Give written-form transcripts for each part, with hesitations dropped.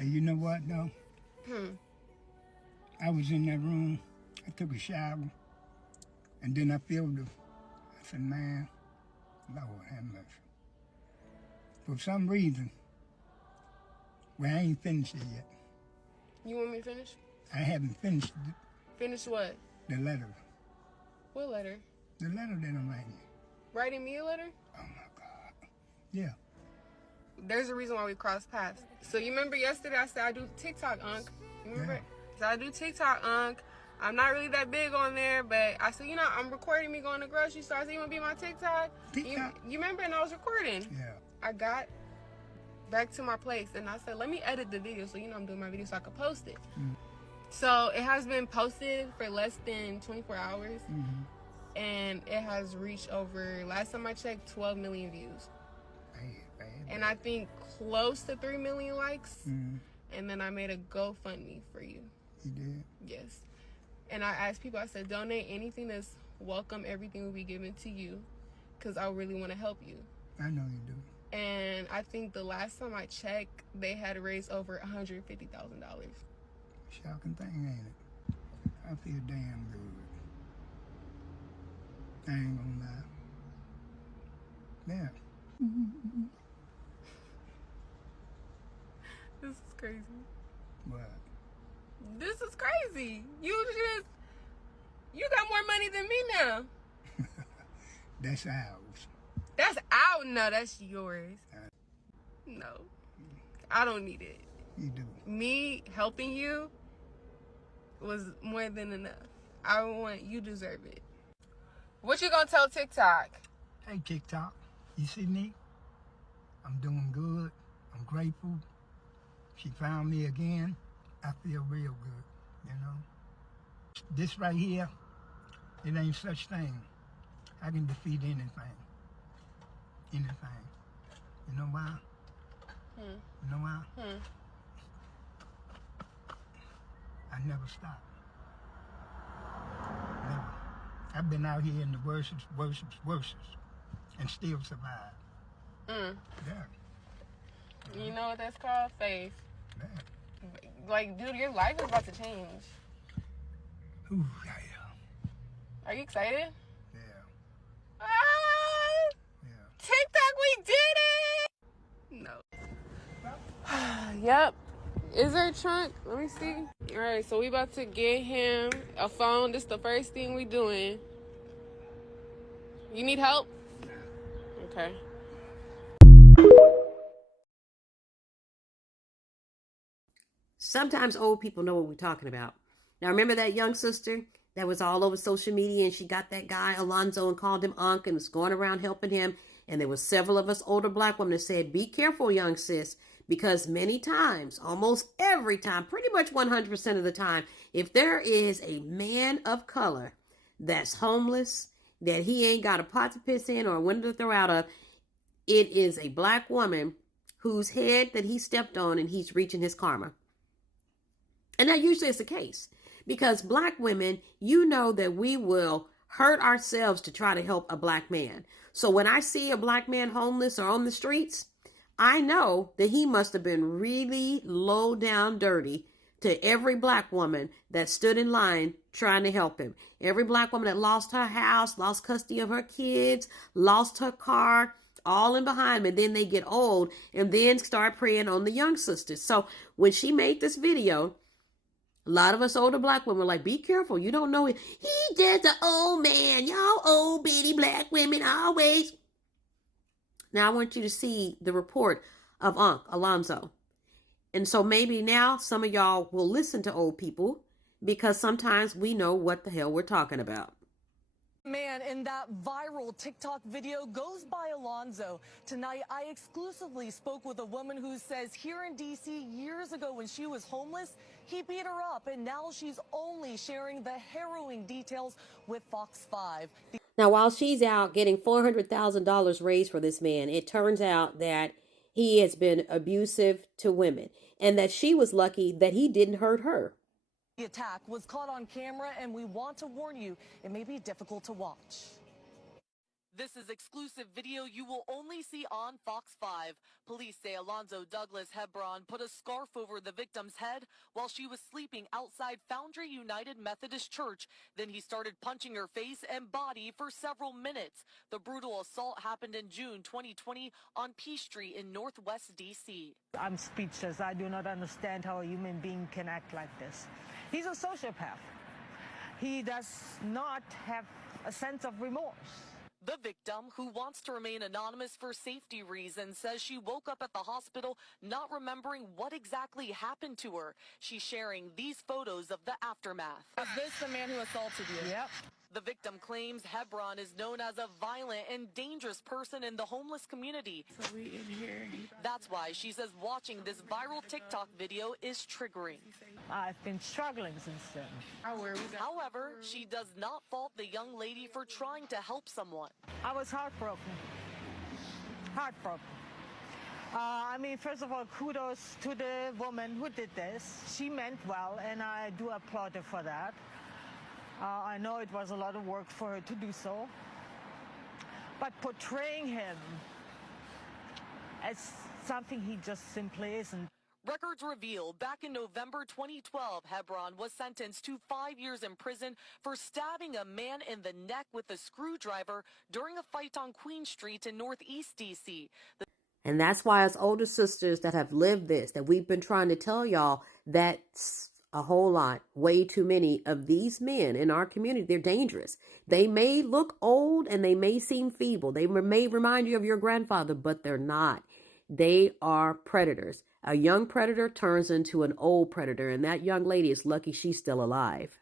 And you know what, though? I was in that room. I took a shower. And then I felt the... I said, man, Lord have mercy. For some reason, well, I ain't finished it yet. You want me to finish? I haven't finished it. Finish what? The letter. What letter? The letter that I'm writing. Writing me a letter? Oh, my God. Yeah. There's a reason why we crossed paths. So you remember yesterday I said I do TikTok, Unc? You remember? Yeah. So I do TikTok, Unc. I'm not really that big on there, but I said, you know, I'm recording me going to the grocery store. I said, you want to be my TikTok? TikTok? You remember? And I was recording. Yeah. I got back to my place and I said, let me edit the video so you know I'm doing my video so I can post it. So it has been posted for less than 24 hours and it has reached over, last time I checked, 12 million views. Bad. And I think close to 3 million likes. And then I made a GoFundMe for you. You did? Yes. And I asked people, I said, donate anything that's welcome, everything will be given to you because I really want to help you. I know you do. And I think the last time I checked, they had raised over $150,000. Shocking thing, ain't it? I feel damn good. I ain't gonna lie. Yeah. This is crazy. What? This is crazy. You got more money than me now. That's ours. That's out. No, that's yours. No, I don't need it. You do. Me helping you was more than enough. You deserve it. What you gonna tell TikTok? Hey, TikTok. You see me? I'm doing good. I'm grateful. She found me again. I feel real good, you know? This right here, it ain't such thing. I can defeat anything. Anything. You know why? You know why? I never stop. Never. I've been out here in the worst, and still survive. Yeah. You know what that's called? Faith. Yeah. Like, dude, your life is about to change. Ooh, yeah. Are you excited? Yeah. Ah! Yeah. TikTok, we did it! No. Yep. Is there a trunk? Let me see. All right, so we about to get him a phone. This is the first thing we doing. You need help? Okay. Sometimes old people know what we're talking about. Now, remember that young sister that was all over social media and she got that guy, Alonzo, and called him Unc and was going around helping him. And there were several of us older black women that said, be careful, young sis, because many times, almost every time, pretty much 100% of the time, if there is a man of color that's homeless, that he ain't got a pot to piss in or a window to throw out of, it is a black woman whose head that he stepped on and he's reaching his karma. And that usually is the case because black women, you know that we will hurt ourselves to try to help a black man. So when I see a black man homeless or on the streets, I know that he must have been really low down dirty to every black woman that stood in line trying to help him. Every black woman that lost her house, lost custody of her kids, lost her car, all in behind them. And then they get old and then start preying on the young sisters. So when she made this video, a lot of us older black women were like, be careful. You don't know it. He just an old man. Y'all old bitty black women always. Now I want you to see the report of Unc Alonzo. And so maybe now some of y'all will listen to old people because sometimes we know what the hell we're talking about. Man in that viral TikTok video goes by Alonzo. Tonight, I exclusively spoke with a woman who says here in D.C. years ago when she was homeless, he beat her up, and now she's only sharing the harrowing details with Fox 5. Now, while she's out getting $400,000 raised for this man, it turns out that he has been abusive to women and that she was lucky that he didn't hurt her. The attack was caught on camera, and we want to warn you, it may be difficult to watch. This is exclusive video you will only see on Fox 5. Police say Alonzo Douglas Hebron put a scarf over the victim's head while she was sleeping outside Foundry United Methodist Church. Then he started punching her face and body for several minutes. The brutal assault happened in June 2020 on P Street in Northwest D.C. I'm speechless. I do not understand how a human being can act like this. He's a sociopath. He does not have a sense of remorse. The victim, who wants to remain anonymous for safety reasons, says she woke up at the hospital not remembering what exactly happened to her. She's sharing these photos of the aftermath. Is this the man who assaulted you? Yep. The victim claims Hebron is known as a violent and dangerous person in the homeless community. So we in here. That's why she says watching this viral TikTok video is triggering. I've been struggling since then. However, she does not fault the young lady for trying to help someone. I was heartbroken. Heartbroken. I mean, first of all, kudos to the woman who did this. She meant well, and I do applaud her for that. I know it was a lot of work for her to do so. But portraying him as something he just simply isn't. Records reveal back in November 2012, Hebron was sentenced to 5 years in prison for stabbing a man in the neck with a screwdriver during a fight on Queen Street in Northeast D.C. And that's why as older sisters that have lived this, that we've been trying to tell y'all that a whole lot, way too many of these men in our community, they're dangerous. They may look old and they may seem feeble. They may remind you of your grandfather, but they're not. They are predators. A young predator turns into an old predator, and that young lady is lucky she's still alive.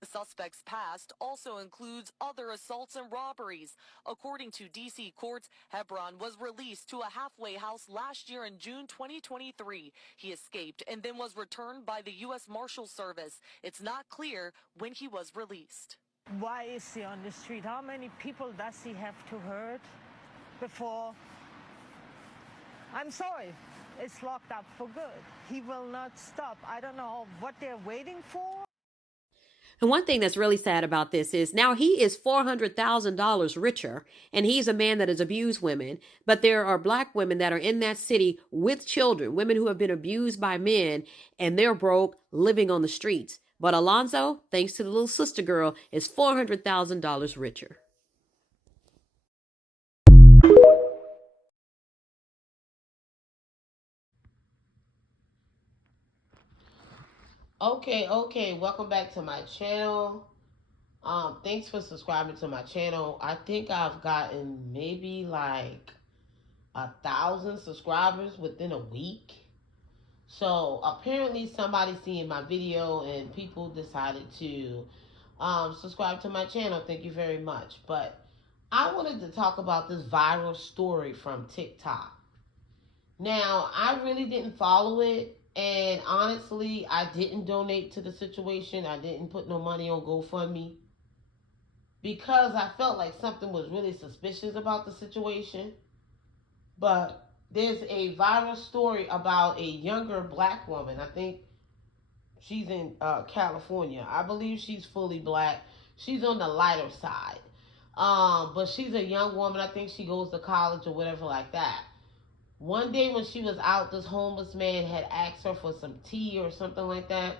The suspect's past also includes other assaults and robberies. According to D.C. courts, Hebron was released to a halfway house last year in June 2023. He escaped and then was returned by the U.S. Marshal Service. It's not clear when he was released. Why is he on the street? How many people does he have to hurt before? I'm sorry. It's locked up for good. He will not stop. I don't know what they're waiting for. And one thing that's really sad about this is now he is $400,000 richer, and he's a man that has abused women. But there are black women that are in that city with children, women who have been abused by men, and they're broke, living on the streets. But Alonzo, thanks to the little sister girl, is $400,000 richer. Okay, welcome back to my channel. Thanks for subscribing to my channel. I think I've gotten maybe like 1,000 subscribers within a week. So apparently somebody seen my video and people decided to subscribe to my channel. Thank you very much. But I wanted to talk about this viral story from TikTok. Now, I really didn't follow it. And honestly, I didn't donate to the situation. I didn't put no money on GoFundMe because I felt like something was really suspicious about the situation. But there's a viral story about a younger black woman. I think she's in California. I believe she's fully black. She's on the lighter side. But she's a young woman. I think she goes to college or whatever like that. One day when she was out, this homeless man had asked her for some tea or something like that.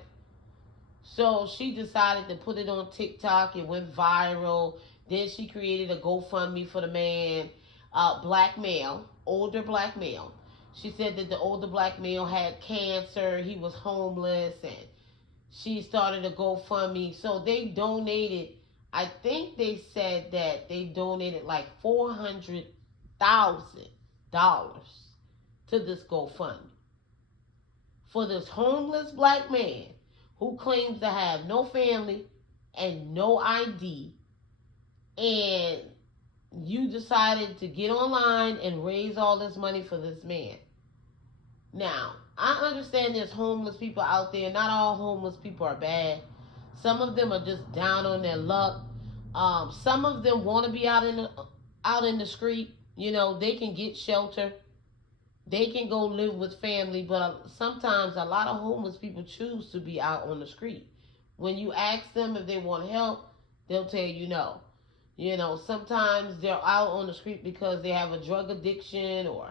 So she decided to put it on TikTok. It went viral. Then she created a GoFundMe for the man, black male, older black male. She said that the older black male had cancer. He was homeless, and she started a GoFundMe. So they donated, I think they said that they donated like $400,000 to this GoFundMe for this homeless black man who claims to have no family and no ID, and you decided to get online and raise all this money for this man. Now, I understand there's homeless people out there. Not all homeless people are bad. Some of them are just down on their luck. Some of them want to be out in the street. You know, they can get shelter. They can go live with family, but sometimes a lot of homeless people choose to be out on the street. When you ask them if they want help, they'll tell you no. You know, sometimes they're out on the street because they have a drug addiction, or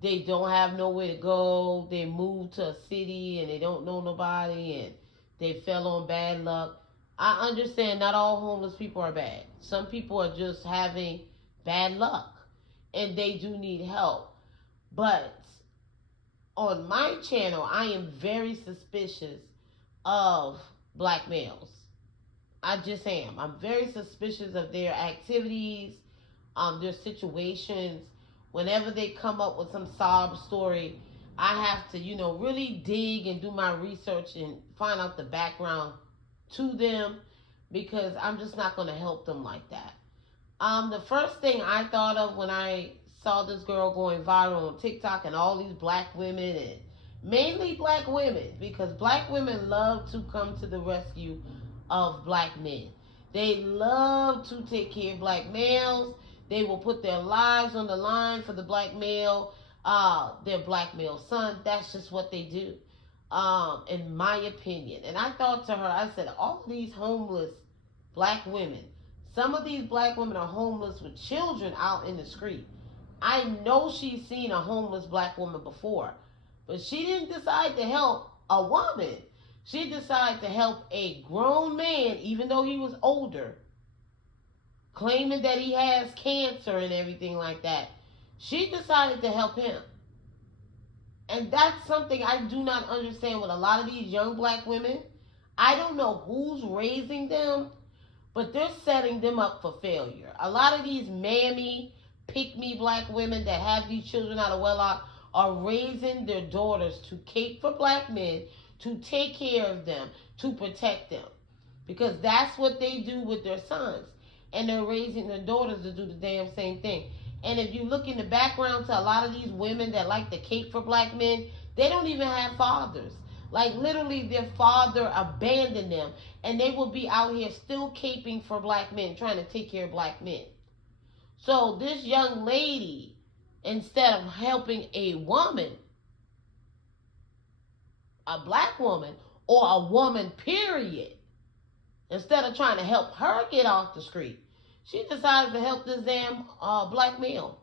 they don't have nowhere to go. They moved to a city and they don't know nobody, and they fell on bad luck. I understand not all homeless people are bad. Some people are just having bad luck and they do need help. But on my channel, I am very suspicious of black males. I just am. I'm very suspicious of their activities, their situations. Whenever they come up with some sob story, I have to, really dig and do my research and find out the background to them, because I'm just not going to help them like that. The first thing I thought of when I saw this girl going viral on TikTok and all these black women, and mainly black women, because black women love to come to the rescue of black men. They love to take care of black males. They will put their lives on the line for the black male, their black male son. That's just what they do, in my opinion. And I thought to her, I said, all these homeless black women, some of these black women are homeless with children out in the street. I know she's seen a homeless black woman before, but she didn't decide to help a woman. She decided to help a grown man, even though he was older, claiming that he has cancer and everything like that. She decided to help him. And that's something I do not understand with a lot of these young black women. I don't know who's raising them, but they're setting them up for failure. A lot of these mammy, pick-me black women that have these children out of wedlock are raising their daughters to cape for black men, to take care of them, to protect them. Because that's what they do with their sons. And they're raising their daughters to do the damn same thing. And if you look in the background to a lot of these women that like to cape for black men, they don't even have fathers. Like, literally, their father abandoned them. And they will be out here still caping for black men, trying to take care of black men. So this young lady, instead of helping a woman, a black woman, or a woman, period, instead of trying to help her get off the street, she decided to help this damn black male.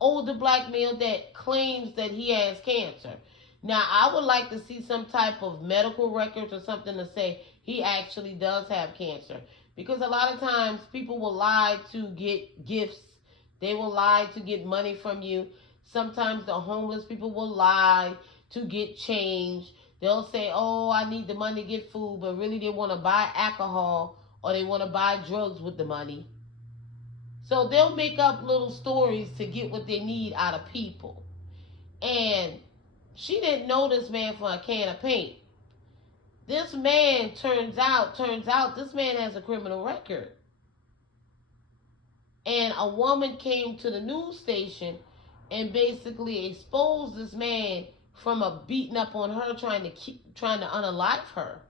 Older black male that claims that he has cancer. Now, I would like to see some type of medical records or something to say he actually does have cancer. Because a lot of times people will lie to get gifts. They will lie to get money from you. Sometimes the homeless people will lie to get change. They'll say, oh, I need the money to get food, but really they want to buy alcohol or they want to buy drugs with the money. So they'll make up little stories to get what they need out of people. And she didn't know this man for a can of paint. This man turns out this man has a criminal record. And a woman came to the news station and basically exposed this man from a beating up on her, trying to unalive her.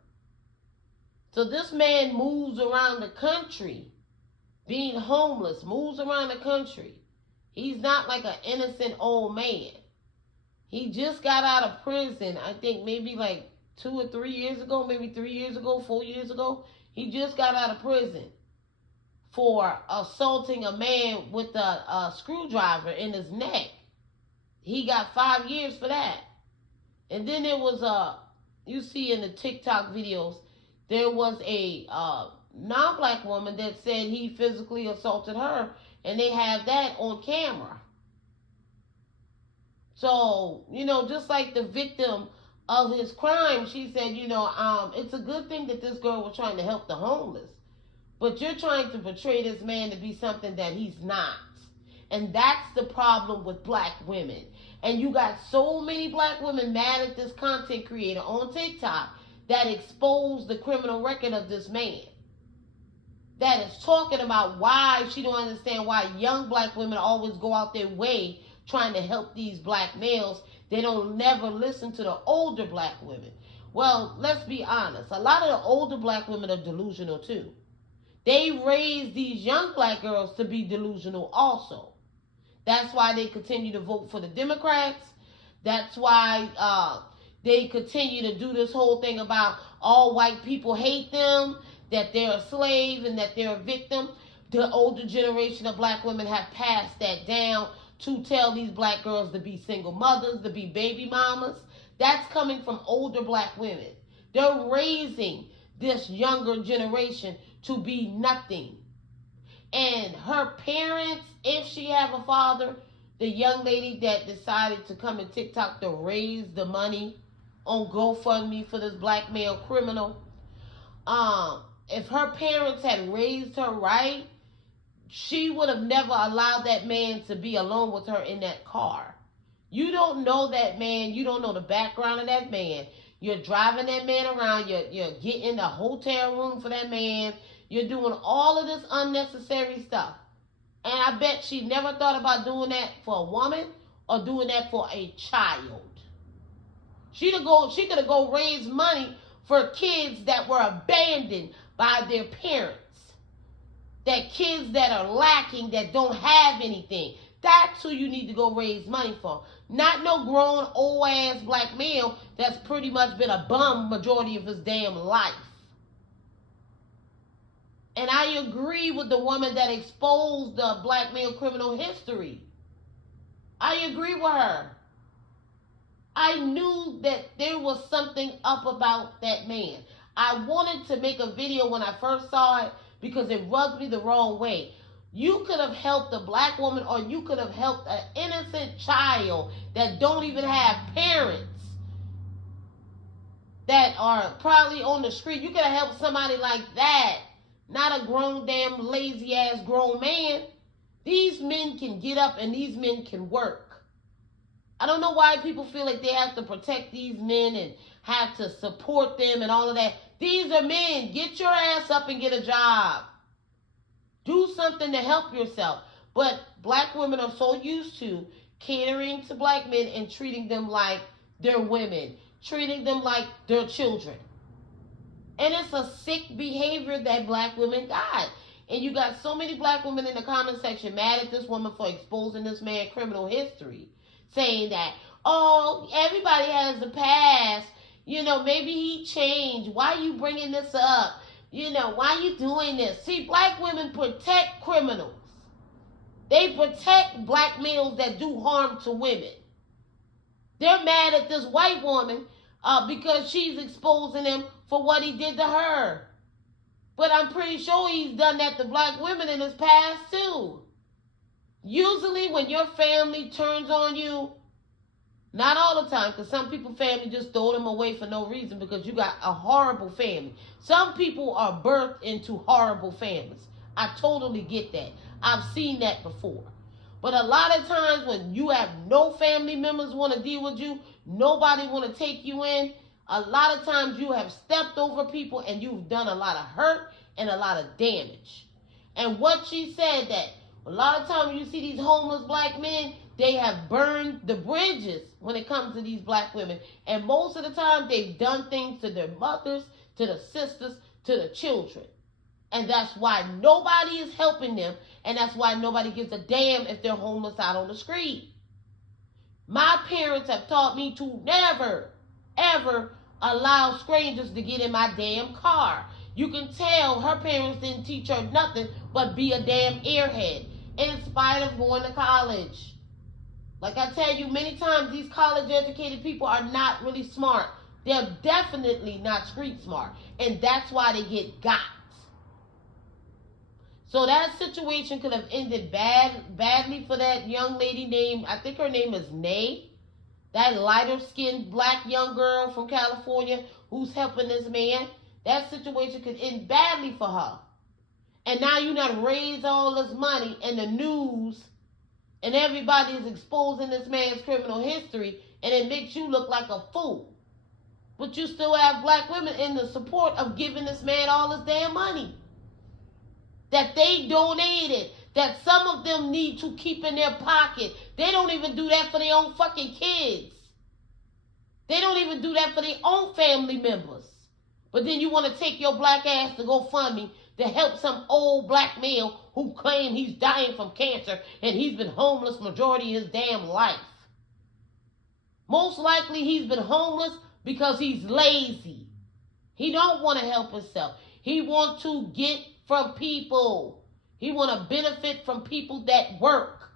So this man moves around the country, being homeless, moves around the country. He's not like an innocent old man. He just got out of prison, I think maybe like 2 or 3 years ago, maybe 3 years ago, 4 years ago. He just got out of prison for assaulting a man with a screwdriver in his neck. He got 5 years for that. And then there was you see in the TikTok videos, there was a non-black woman that said he physically assaulted her, and they have that on camera. So, just like the victim of his crime, she said, it's a good thing that this girl was trying to help the homeless, but you're trying to portray this man to be something that he's not. And that's the problem with black women. And you got so many black women mad at this content creator on TikTok that exposed the criminal record of this man. That is talking about why she don't understand why young black women always go out their way trying to help these black males. They don't never listen to the older black women. Well, let's be honest. A lot of the older black women are delusional too. They raise these young black girls to be delusional also. That's why they continue to vote for the Democrats. That's why they continue to do this whole thing about all white people hate them, that they're a slave and that they're a victim. the older generation of black women have passed that down to tell these black girls to be single mothers, to be baby mamas. That's coming from older black women. They're raising this younger generation to be nothing. And her parents, if she have a father, the young lady that decided to come to TikTok to raise the money on GoFundMe for this black male criminal, if her parents had raised her right, she would have never allowed that man to be alone with her in that car. You don't know that man. You don't know the background of that man. You're driving that man around. You're getting a hotel room for that man. You're doing all of this unnecessary stuff. And I bet she never thought about doing that for a woman or doing that for a child. She could have go raise money for kids that were abandoned by their parents. That kids that are lacking, that don't have anything. That's who you need to go raise money for. Not no grown old ass black male that's pretty much been a bum majority of his damn life. And I agree with the woman that exposed the black male criminal history. I agree with her. I knew that there was something up about that man. I wanted to make a video when I first saw it because it rubbed me the wrong way. You could have helped a black woman, or you could have helped an innocent child that don't even have parents, that are probably on the street. You could have helped somebody like that, not a grown damn lazy ass grown man. These men can get up and these men can work. I don't know why people feel like they have to protect these men and have to support them and all of that. These are men. Get your ass up and get a job. Do something to help yourself. But black women are so used to catering to black men and treating them like they're women, treating them like they're children. And it's a sick behavior that black women got. And you got so many black women in the comment section mad at this woman for exposing this man's criminal history, saying that, oh, everybody has a past. You know, maybe he changed. Why are you bringing this up? You know, why are you doing this? See, black women protect criminals. They protect black males that do harm to women. They're mad at this white woman because she's exposing him for what he did to her. But I'm pretty sure he's done that to black women in his past too. Usually when your family turns on you, not all the time, because some people family just throw them away for no reason because you got a horrible family. Some people are birthed into horrible families. I totally get that. I've seen that before. But a lot of times when you have no family members want to deal with you, nobody want to take you in, a lot of times you have stepped over people and you've done a lot of hurt and a lot of damage. And what she said, that a lot of times you see these homeless black men, they have burned the bridges when it comes to these black women. And most of the time, they've done things to their mothers, to the sisters, to the children. And that's why nobody is helping them. And that's why nobody gives a damn if they're homeless out on the street. My parents have taught me to never, ever allow strangers to get in my damn car. You can tell her parents didn't teach her nothing but be a damn airhead, in spite of going to college. Like I tell you many times, these college-educated people are not really smart. They're definitely not street smart. And that's why they get got. So that situation could have ended badly for that young lady named, I think her name is Nay. That lighter-skinned black young girl from California who's helping this man. That situation could end badly for her. And now you done raised all this money in the news, and everybody is exposing this man's criminal history, and it makes you look like a fool. But you still have black women in the support of giving this man all his damn money that they donated, that some of them need to keep in their pocket. They don't even do that for their own fucking kids. They don't even do that for their own family members. But then you want to take your black ass to GoFundMe to help some old black male who claimed he's dying from cancer and he's been homeless majority of his damn life. Most likely he's been homeless because he's lazy. He don't want to help himself. He wants to get from people. He want to benefit from people that work.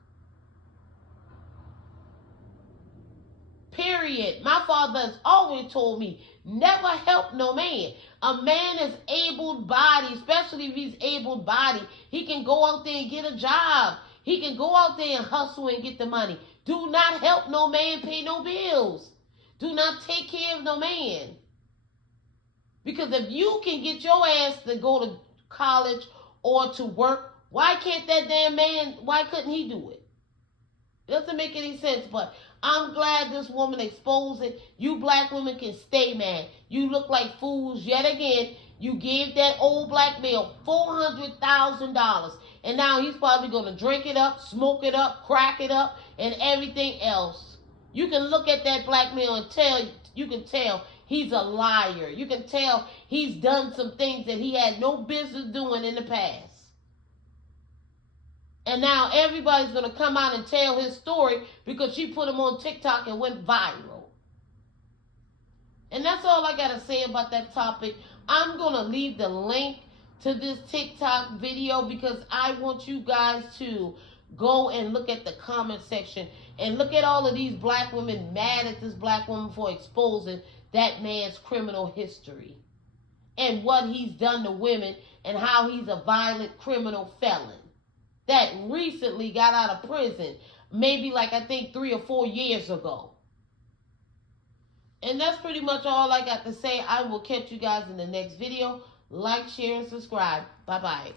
Period. My father has always told me, never help no man. A man is able-bodied, especially if he's able-bodied. He can go out there and get a job. He can go out there and hustle and get the money. Do not help no man pay no bills. Do not take care of no man. Because if you can get your ass to go to college or to work, why can't that damn man, why couldn't he do it? It doesn't make any sense, but I'm glad this woman exposed it. You black women can stay mad. You look like fools yet again. You gave that old black male $400,000. And now he's probably going to drink it up, smoke it up, crack it up, and everything else. You can look at that black male and you can tell he's a liar. You can tell he's done some things that he had no business doing in the past. And now everybody's going to come out and tell his story because she put him on TikTok and went viral. And that's all I got to say about that topic. I'm going to leave the link to this TikTok video because I want you guys to go and look at the comment section and look at all of these black women mad at this black woman for exposing that man's criminal history and what he's done to women and how he's a violent criminal felon that recently got out of prison, maybe like I think 3 or 4 years ago. And that's pretty much all I got to say. I will catch you guys in the next video. Like, share, and subscribe. Bye-bye.